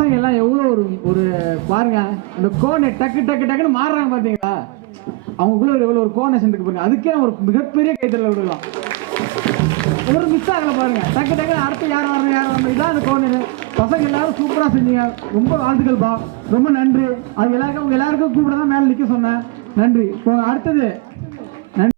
பசங்க எல்லாம் எவ்வளோ ஒரு ஒரு பாருங்க, அந்த கோனை டக்கு டக்கு டக்குன்னு மாறுறாங்க பார்த்தீங்களா, அவங்களுக்குள்ள எவ்வளோ ஒரு கோஆர்டினேஷன் இருக்கு பாருங்க. அதுக்கே ஒரு மிகப்பெரிய கைத்தறல் விடலாம். ஒரு மிஸ் ஆகல பாருங்க, டக்கு டக்கு அடுத்து யார் வரணும் இதான் அந்த கோஆர்டினேஷன். பசங்க எல்லாரும் சூப்பராக செஞ்சீங்க, ரொம்ப வாழ்த்துக்கள்ப்பா, ரொம்ப நன்றி. அது எல்லாருக்கும் கூப்பிட தான் மேலே நிற்க சொன்னேன். நன்றி. இப்போ அடுத்தது